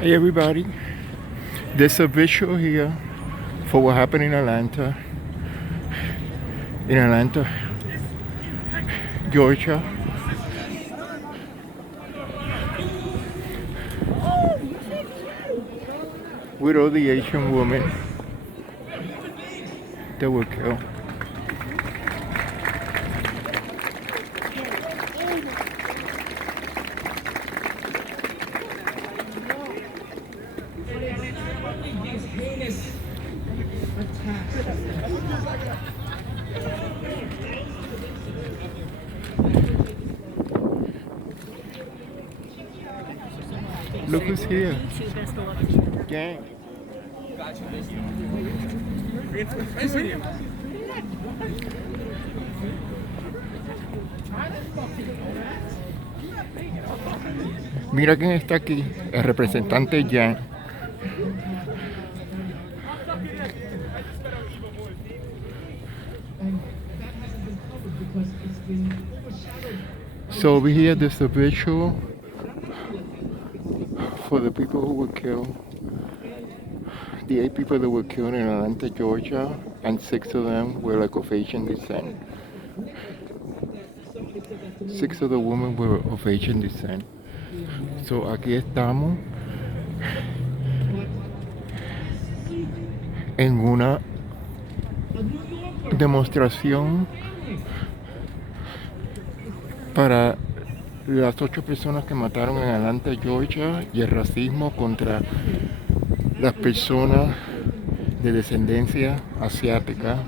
Hey everybody, there's a visual here for what happened in Atlanta, Georgia, with all the Asian women that were killed. Look who's here. Gang. Mira quién está aquí, el representante Yang. So over here there's a visual for the people who were killed. The 8 people that were killed in Atlanta, Georgia, and 6 of them were like of Asian descent. 6 of the women were of Asian descent. So aquí estamos en una demostración para las 8 personas que mataron en Atlanta, Georgia, y el racismo contra las personas de descendencia asiática.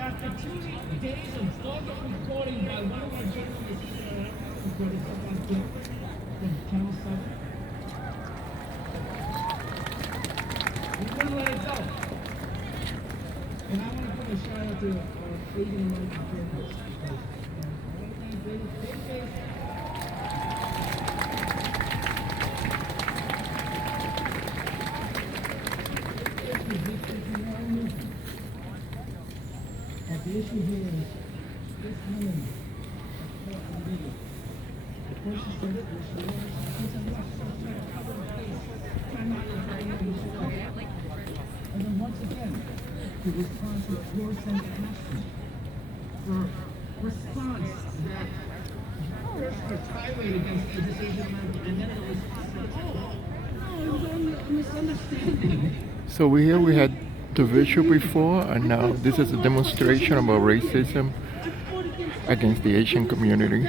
After 2 days of photo recording by one of our journalists, recorded from Channel 7, we wouldn't let it go. And I want to put a shout out to Asian American journalists. The issue here is this woman, the person said it was and then once again, to respond to your sense of passion for response that first a tirade against the decision and then the response that, oh, no, it was only a misunderstanding. So here we had the visual before, and now this is a demonstration about racism against the Asian community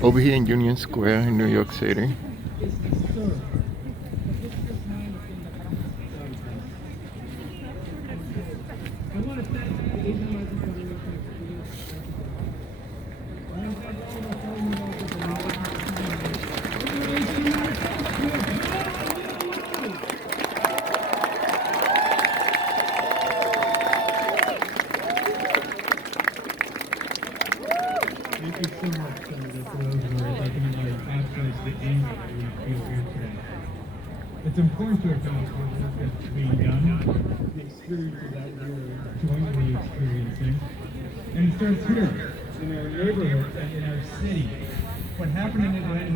over here in Union Square in New York City. Thank you so much for those words. I think it encapsulates the anger that we feel here today. It's important to acknowledge what work that's being done, the experiences that we're jointly experiencing. And it starts here, in our neighborhood and in our city. What happened in Atlanta,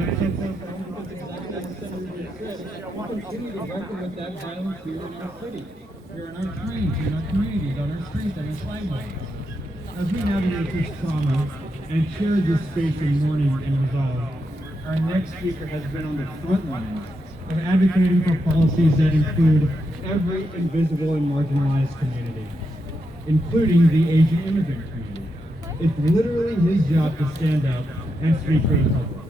we continue to reckon with that violence here in our city, here in our trains, in our communities, on our streets, and our sidewalks. As we navigate this trauma and share this space in mourning and resolve, our next speaker has been on the front lines of advocating for policies that include every invisible and marginalized community, including the Asian immigrant community. It's literally his job to stand up and speak for the public.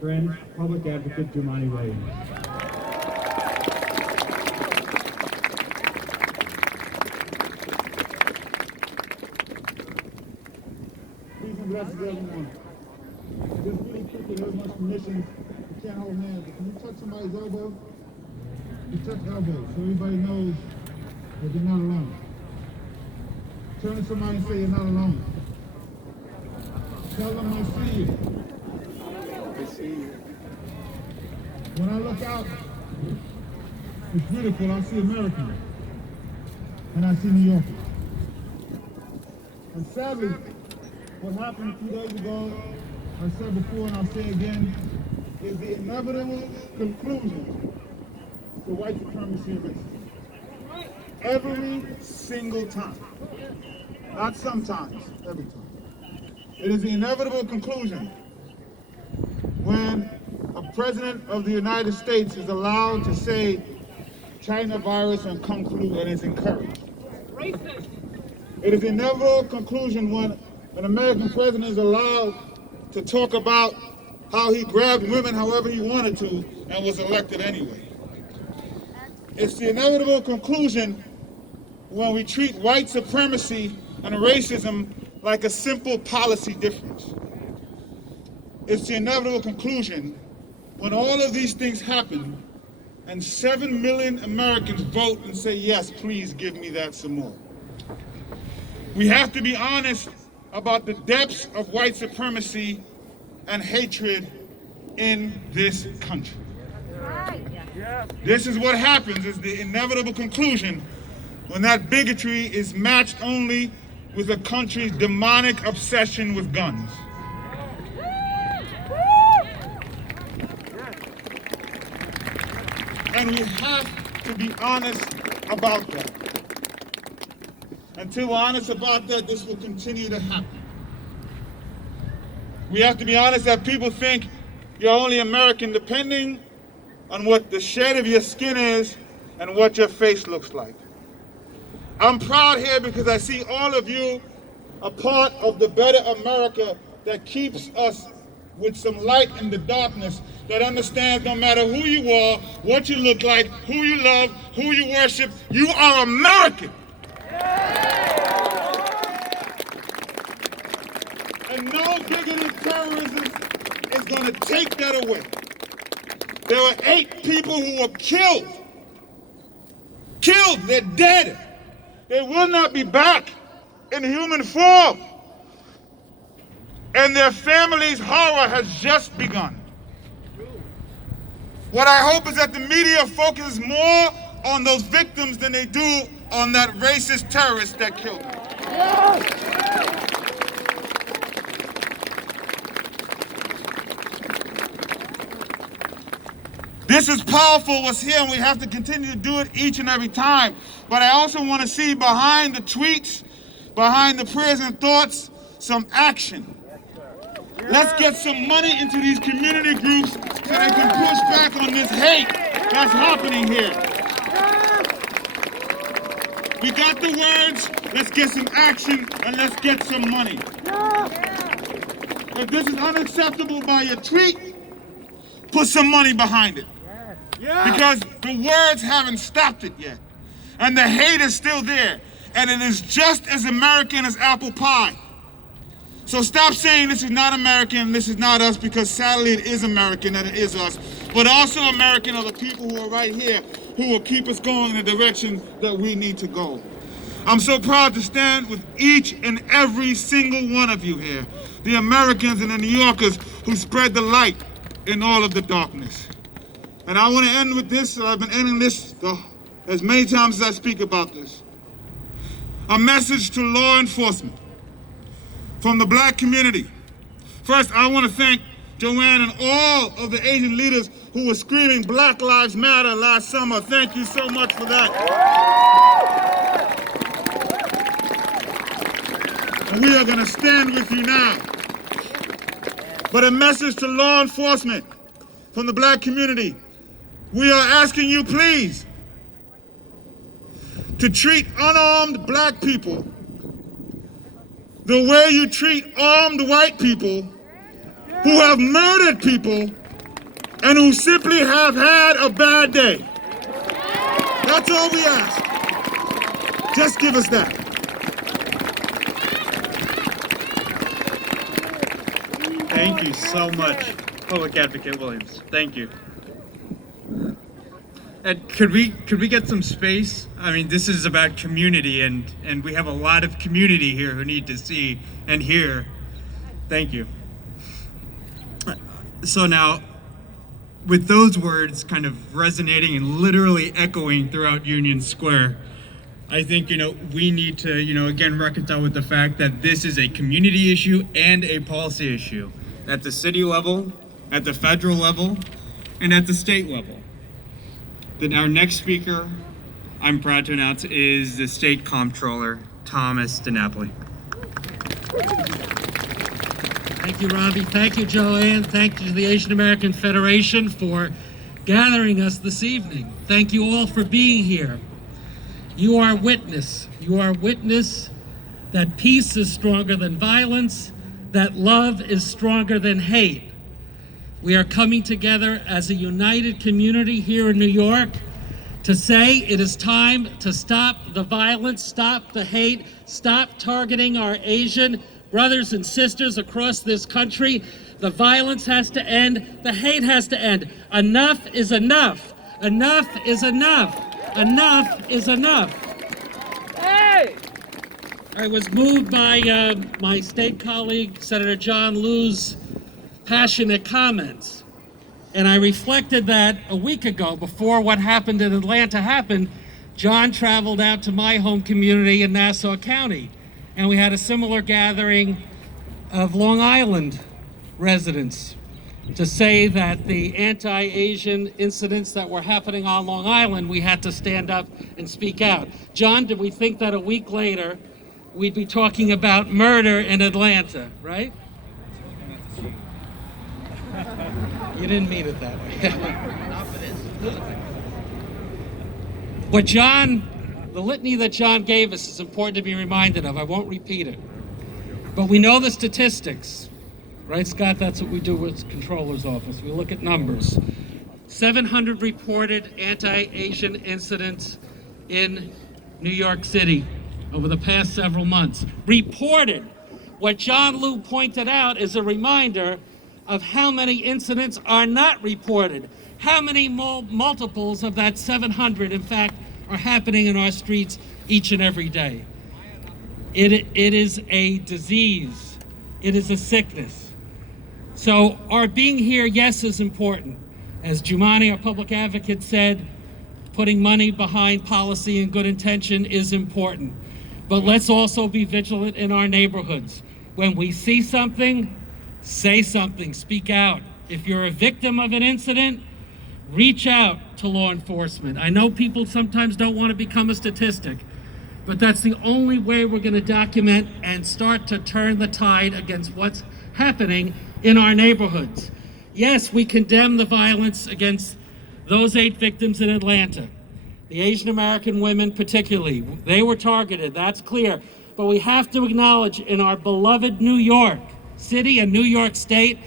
Friend, Public Advocate Jumani Williams. Bless everyone. Just really quickly, there's much permission. You can't hold hands. But can you touch somebody's elbow? You touch elbows so everybody knows that they're not alone. Turn to somebody and say you're not alone. Tell them I see you. I see you. When I look out, it's beautiful. I see Americans and I see New Yorkers. And sadly, what happened 2 days ago, I said before and I'll say again, is the inevitable conclusion to white supremacy and racism. Every single time. Not sometimes, every time. It is the inevitable conclusion when a president of the United States is allowed to say China virus and Kung flu and is encouraged. Racist. It is the inevitable conclusion when an American president is allowed to talk about how he grabbed women however he wanted to and was elected anyway. It's the inevitable conclusion when we treat white supremacy and racism like a simple policy difference. It's the inevitable conclusion when all of these things happen and 7 million Americans vote and say, yes, please give me that some more. We have to be honest about the depths of white supremacy and hatred in this country. This is what happens, is the inevitable conclusion when that bigotry is matched only with a country's demonic obsession with guns. And we have to be honest about that. Until we're honest about that, this will continue to happen. We have to be honest that people think you're only American depending on what the shade of your skin is and what your face looks like. I'm proud here because I see all of you a part of the better America that keeps us with some light in the darkness, that understands no matter who you are, what you look like, who you love, who you worship, you are American. And no bigoted terrorism is going to take that away. There were 8 people who were killed. Killed, they're dead. They will not be back in human form. And their families' horror has just begun. What I hope is that the media focuses more on those victims than they do on that racist terrorist that killed them. This is powerful what's here, and we have to continue to do it each and every time. But I also want to see behind the tweets, behind the prayers and thoughts, some action. Let's get some money into these community groups so they can push back on this hate that's happening here. We got the words, let's get some action, and let's get some money. If this is unacceptable by your tweet, put some money behind it. Because the words haven't stopped it yet. And the hate is still there. And it is just as American as apple pie. So stop saying this is not American, this is not us, because sadly it is American and it is us. But also American are the people who are right here who will keep us going in the direction that we need to go. I'm so proud to stand with each and every single one of you here, the Americans and the New Yorkers who spread the light in all of the darkness. And I want to end with this. I've been ending this as many times as I speak about this. A message to law enforcement from the black community. First, I want to thank Joanne and all of the Asian leaders who were screaming Black Lives Matter last summer. Thank you so much for that. And we are going to stand with you now. But a message to law enforcement from the black community. We are asking you, please, to treat unarmed black people the way you treat armed white people who have murdered people and who simply have had a bad day. That's all we ask. Just give us that. Thank you so much, Public Advocate Williams. Thank you. And could we get some space? I mean, this is about community, and we have a lot of community here who need to see and hear. Thank you. So now, with those words kind of resonating and literally echoing throughout Union Square, I think, we need to, again, reconcile with the fact that this is a community issue and a policy issue at the city level, at the federal level, and at the state level. Then our next speaker, I'm proud to announce, is the State Comptroller, Thomas DiNapoli. Thank you, Robbie. Thank you, Joanne. Thank you to the Asian American Federation for gathering us this evening. Thank you all for being here. You are witness. You are witness that peace is stronger than violence, that love is stronger than hate. We are coming together as a united community here in New York to say it is time to stop the violence, stop the hate, stop targeting our Asian brothers and sisters across this country. The violence has to end. The hate has to end. Enough is enough. Enough is enough. Enough is enough. Hey! I was moved by my state colleague, Senator John Liu's passionate comments. And I reflected that a week ago, before what happened in Atlanta happened, John traveled out to my home community in Nassau County. And we had a similar gathering of Long Island residents to say that the anti-Asian incidents that were happening on Long Island, we had to stand up and speak out. John, did we think that a week later we'd be talking about murder in Atlanta, right? You didn't mean it that way. What the litany that John gave us is important to be reminded of. I won't repeat it. But we know the statistics. Right, Scott? That's what we do with Controller's Office. We look at numbers. 700 reported anti-Asian incidents in New York City over the past several months. Reported. What John Liu pointed out is a reminder of how many incidents are not reported. How many multiples of that 700, in fact, are happening in our streets each and every day. It is a disease. It is a sickness. So our being here, yes, is important. As Jumani, our public advocate, said, putting money behind policy and good intention is important. But let's also be vigilant in our neighborhoods. When we see something, say something, speak out. If you're a victim of an incident, reach out to law enforcement. I know people sometimes don't want to become a statistic, but that's the only way we're going to document and start to turn the tide against what's happening in our neighborhoods. Yes, we condemn the violence against those 8 victims in Atlanta. The Asian American women particularly, they were targeted, that's clear. But we have to acknowledge in our beloved New York City and New York State,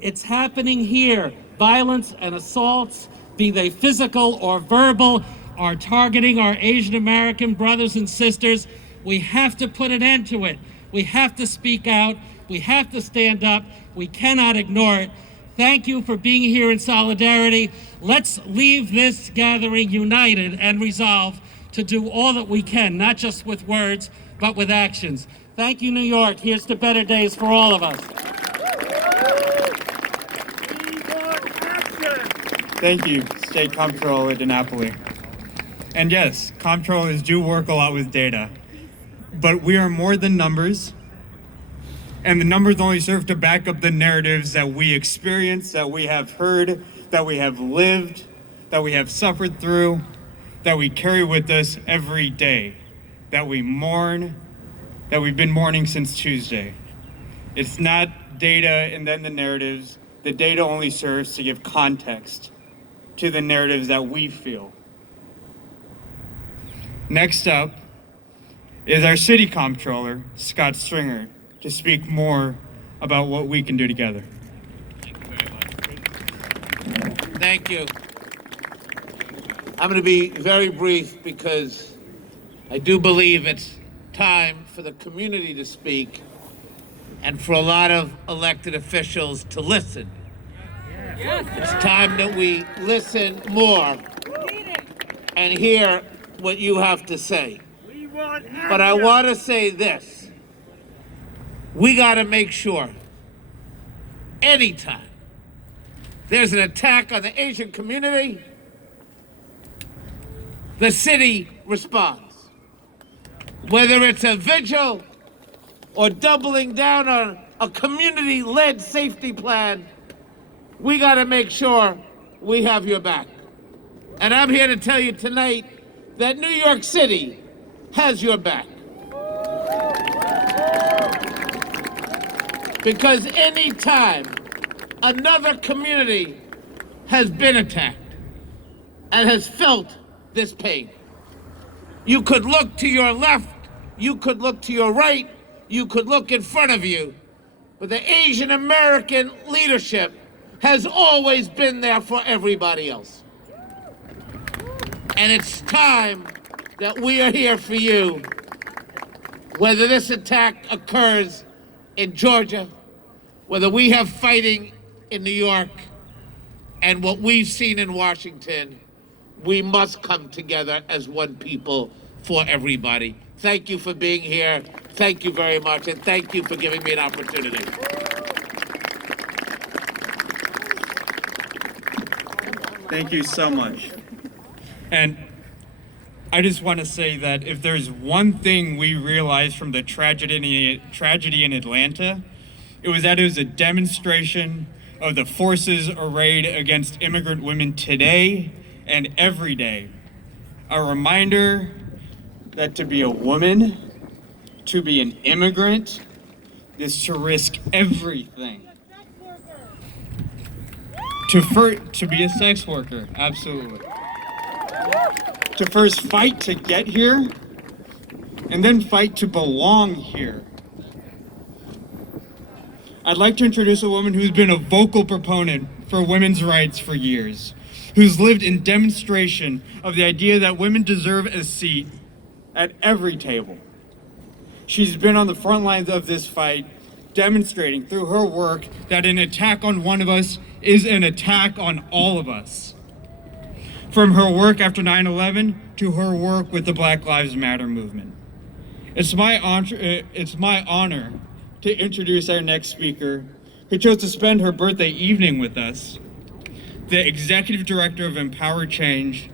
it's happening here. Violence and assaults, be they physical or verbal, are targeting our Asian American brothers and sisters. We have to put an end to it. We have to speak out. We have to stand up. We cannot ignore it. Thank you for being here in solidarity. Let's leave this gathering united and resolved to do all that we can, not just with words, but with actions. Thank you, New York. Here's to better days for all of us. Thank you, State Comptroller DiNapoli. And yes, comptrollers do work a lot with data, but we are more than numbers, and the numbers only serve to back up the narratives that we experience, that we have heard, that we have lived, that we have suffered through, that we carry with us every day, that we mourn, that we've been mourning since Tuesday. It's not data and then the narratives. The data only serves to give context to the narratives that we feel. Next up is our City Comptroller, Scott Stringer, to speak more about what we can do together. Thank you. I'm going to be very brief because I do believe it's time for the community to speak and for a lot of elected officials to listen. It's time that we listen more and hear what you have to say. But I want to say this. We got to make sure anytime there's an attack on the Asian community, the city responds. Whether it's a vigil or doubling down on a community-led safety plan, we got to make sure we have your back. And I'm here to tell you tonight that New York City has your back. Because any time another community has been attacked and has felt this pain, you could look to your left, you could look to your right, you could look in front of you, but the Asian American leadership has always been there for everybody else. And it's time that we are here for you, whether this attack occurs in Georgia, whether we have fighting in New York, and what we've seen in Washington. We must come together as one people for everybody. Thank you for being here. Thank you very much, and thank you for giving me an opportunity. Thank you so much. And I just want to say that if there's one thing we realized from the tragedy in Atlanta, it was that it was a demonstration of the forces arrayed against immigrant women today and every day. A reminder that to be a woman, to be an immigrant, is to risk everything. To be a sex worker, absolutely. To first fight to get here, and then fight to belong here. I'd like to introduce a woman who's been a vocal proponent for women's rights for years, who's lived in demonstration of the idea that women deserve a seat at every table. She's been on the front lines of this fight, demonstrating through her work that an attack on one of us is an attack on all of us. From her work after 9/11 to her work with the Black Lives Matter movement. It's my honor to introduce our next speaker, who chose to spend her birthday evening with us, the Executive Director of Empower Change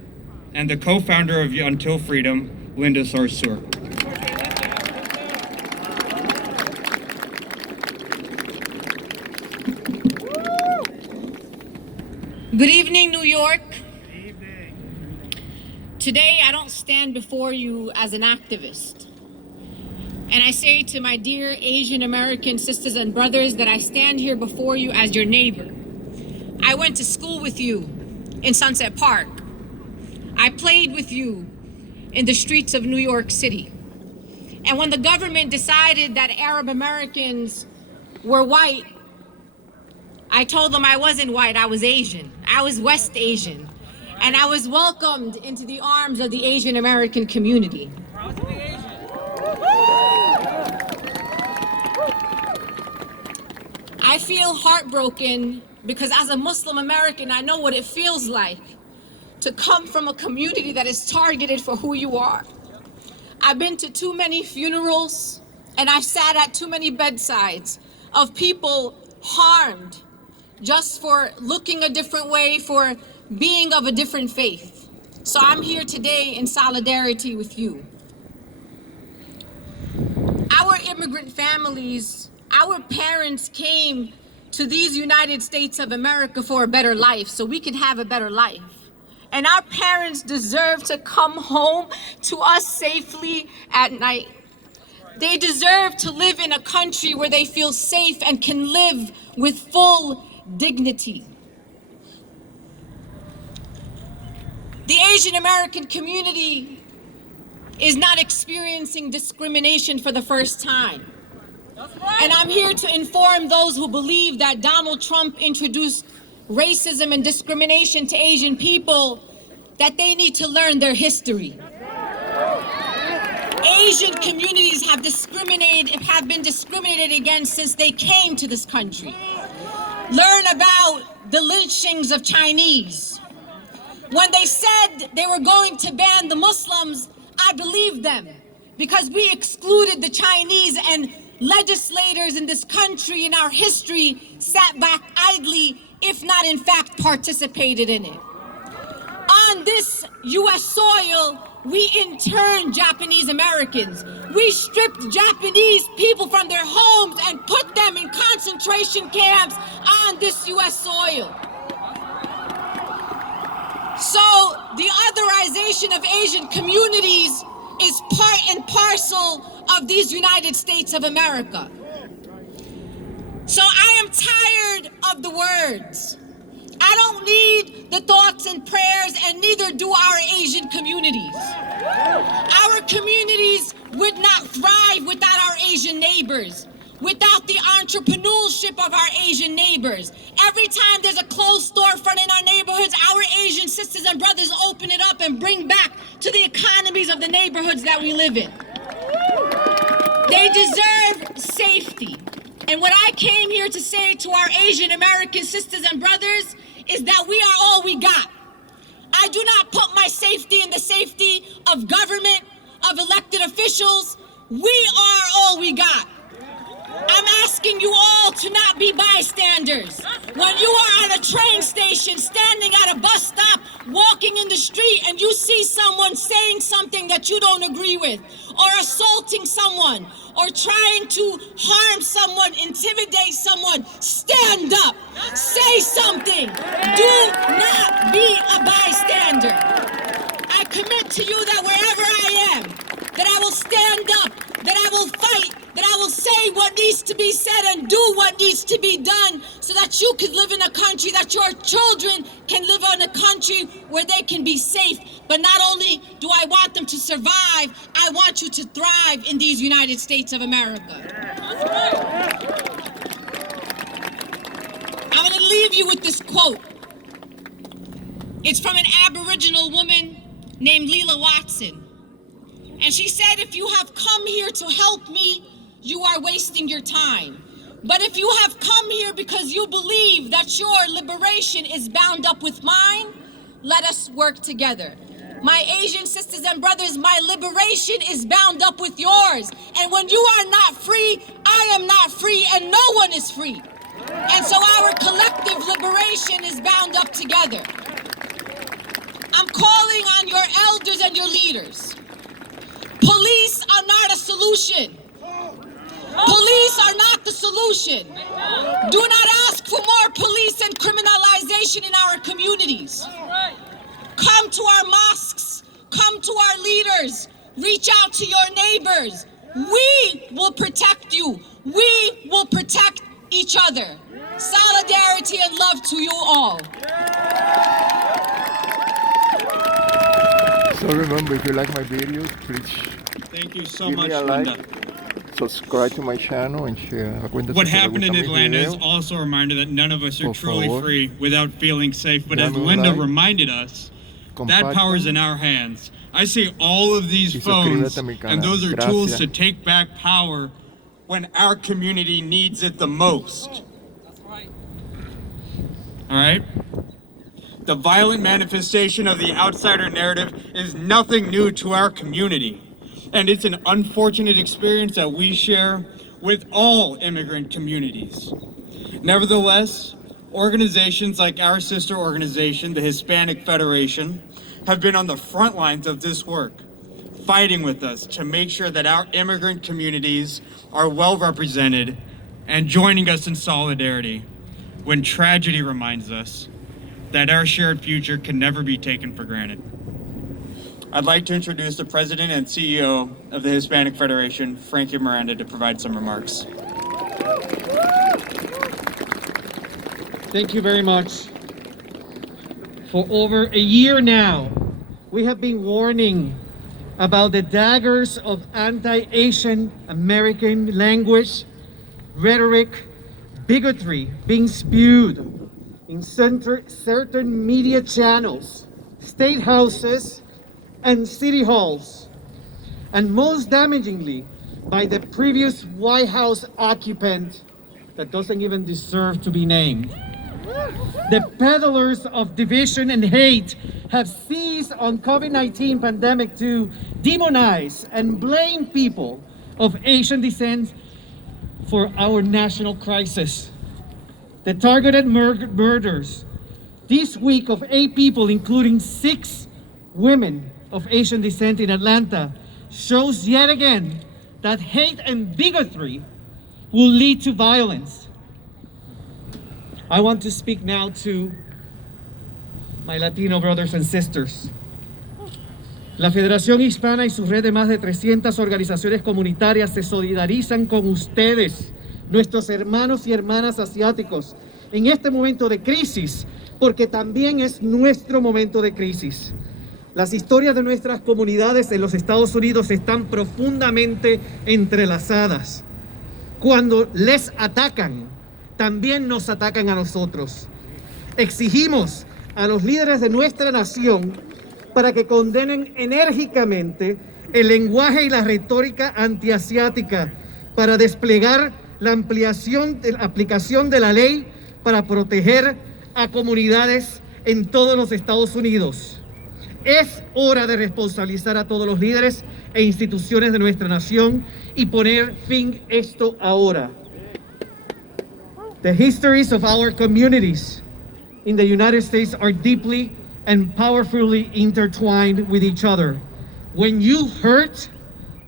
and the co-founder of Until Freedom, Linda Sarsour. Good evening, New York. Today, I don't stand before you as an activist. And I say to my dear Asian American sisters and brothers that I stand here before you as your neighbor. I went to school with you in Sunset Park. I played with you in the streets of New York City. And when the government decided that Arab Americans were white, I told them I wasn't white, I was Asian. I was West Asian. And I was welcomed into the arms of the Asian American community. I feel heartbroken because as a Muslim American, I know what it feels like to come from a community that is targeted for who you are. I've been to too many funerals and I've sat at too many bedsides of people harmed just for looking a different way, for being of a different faith. So I'm here today in solidarity with you. Our immigrant families, our parents came to these United States of America for a better life, so we can have a better life. And our parents deserve to come home to us safely at night. They deserve to live in a country where they feel safe and can live with full dignity. The Asian American community is not experiencing discrimination for the first time. And I'm here to inform those who believe that Donald Trump introduced racism and discrimination to Asian people that they need to learn their history. Asian communities have been discriminated against since they came to this country. Learn about the lynchings of Chinese. When they said they were going to ban the Muslims, I believed them because we excluded the Chinese, and legislators in this country in our history sat back idly if not in fact participated in it. On this US soil, we interned Japanese Americans. We stripped Japanese people from their homes and put them in concentration camps on this US soil. So the otherization of Asian communities is part and parcel of these United States of America. So I am tired of the words. I don't need the thoughts and prayers, and neither do our Asian communities. Our communities would not thrive without our Asian neighbors, without the entrepreneurship of our Asian neighbors. Every time there's a closed storefront in our neighborhoods, our Asian sisters and brothers open it up and bring back to the economies of the neighborhoods that we live in. They deserve safety. And what I came here to say to our Asian American sisters and brothers is that we are all we got. I do not put my safety in the safety of government, of elected officials. We are all we got. I'm asking you all to not be bystanders. When you are at a train station, standing at a bus stop, walking in the street, and you see someone saying something that you don't agree with, or assaulting someone, or trying to harm someone, intimidate someone, stand up, say something. Do not be a bystander. I commit to you that wherever I am, that I will stand up, that I will fight, that I will say what needs to be said and do what needs to be done so that you can live in a country, that your children can live in a country where they can be safe. But not only do I want them to survive, I want you to thrive in these United States of America. I'm going to leave you with this quote. It's from an Aboriginal woman named Leela Watson. And she said, if you have come here to help me, you are wasting your time. But if you have come here because you believe that your liberation is bound up with mine, let us work together. My Asian sisters and brothers, my liberation is bound up with yours. And when you are not free, I am not free, and no one is free. And so our collective liberation is bound up together. I'm calling on your elders and your leaders. Police are not a solution. Police are not the solution. Do not ask for more police and criminalization in our communities. Come to our mosques. Come to our leaders. Reach out to your neighbors. We will protect you. We will protect each other. Solidarity and love to you all. So remember, if you like my videos, please Thank you so give much, me a Linda. like, subscribe to my channel, and share. What happened in Atlanta is also a reminder that none of us are Por truly favor. free without feeling safe. But as Dame un Linda like. reminded us, that power is in our hands. I see all of these Y phones, suscríbete a mi canal. and those are tools Gracias. to take back power when our community needs it the most. All right? The violent manifestation of the outsider narrative is nothing new to our community. And it's an unfortunate experience that we share with all immigrant communities. Nevertheless, organizations like our sister organization, the Hispanic Federation, have been on the front lines of this work, fighting with us to make sure that our immigrant communities are well represented and joining us in solidarity when tragedy reminds us that our shared future can never be taken for granted. I'd like to introduce the President and CEO of the Hispanic Federation, Frankie Miranda, to provide some remarks. Thank you very much. For over a year now, we have been warning about the daggers of anti-Asian American language, rhetoric, bigotry being spewed in certain media channels, state houses, and city halls, and most damagingly by the previous White House occupant that doesn't even deserve to be named. The peddlers of division and hate have seized on COVID-19 pandemic to demonize and blame people of Asian descent for our national crisis. the targeted murders this week of 8 people, including 6 women of Asian descent in Atlanta, shows yet again that hate and bigotry will lead to violence. I want to speak now to my Latino brothers and sisters. La Federación Hispana y su red de más de 300 organizaciones comunitarias se solidarizan con ustedes, nuestros hermanos y hermanas asiáticos, en este momento de crisis, porque también es nuestro momento de crisis. Las historias de nuestras comunidades en los Estados Unidos están profundamente entrelazadas. Cuando les atacan, también nos atacan a nosotros. Exigimos a los líderes de nuestra nación para que condenen enérgicamente el lenguaje y la retórica antiasiática, para desplegar la aplicación de la ley para proteger a comunidades en todos los Estados Unidos. Es hora de responsabilizar a todos los líderes e instituciones de nuestra nación y poner fin a esto ahora. The histories of our communities in the United States are deeply and powerfully intertwined with each other. When you hurt,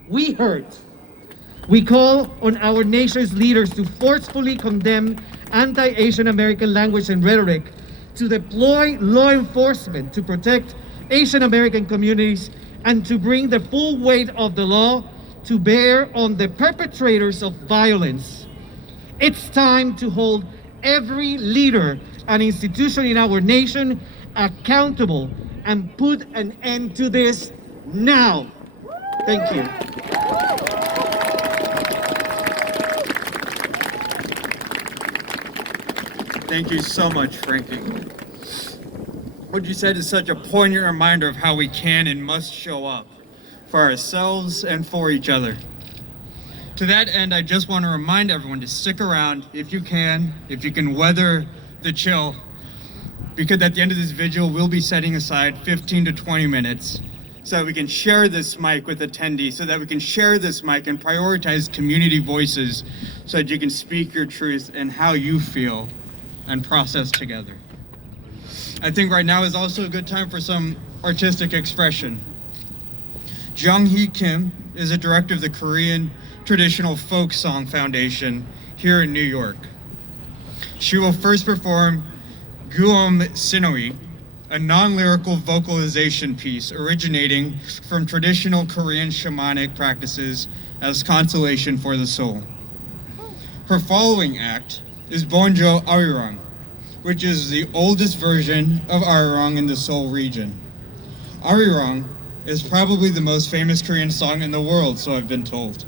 we hurt. We call on our nation's leaders to forcefully condemn anti-Asian American language and rhetoric, to deploy law enforcement to protect Asian American communities, and to bring the full weight of the law to bear on the perpetrators of violence. It's time to hold every leader and institution in our nation accountable and put an end to this now. Thank you. Thank you so much, Frankie. What you said is such a poignant reminder of how we can and must show up for ourselves and for each other. To that end, I just want to remind everyone to stick around if you can weather the chill, because at the end of this vigil, we'll be setting aside 15 to 20 minutes so that we can share this mic with attendees, so that we can share this mic and prioritize community voices so that you can speak your truth and how you feel and process together. I think right now is also a good time for some artistic expression. Jung-hee Kim is a director of the Korean Traditional Folk Song Foundation here in New York. She will first perform Guom Sinoi, a non-lyrical vocalization piece originating from traditional Korean shamanic practices as consolation for the soul. Her following act is Bonjo Arirang, which is the oldest version of Arirang in the Seoul region. Arirang is probably the most famous Korean song in the world, so I've been told.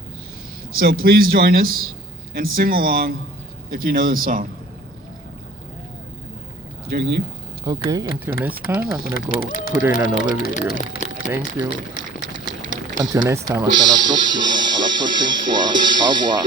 So please join us and sing along if you know the song. Jung-hee? Okay, until next time, I'm gonna go put in another video. Thank you. Until next time, hasta la próxima. A la próxima. Au revoir.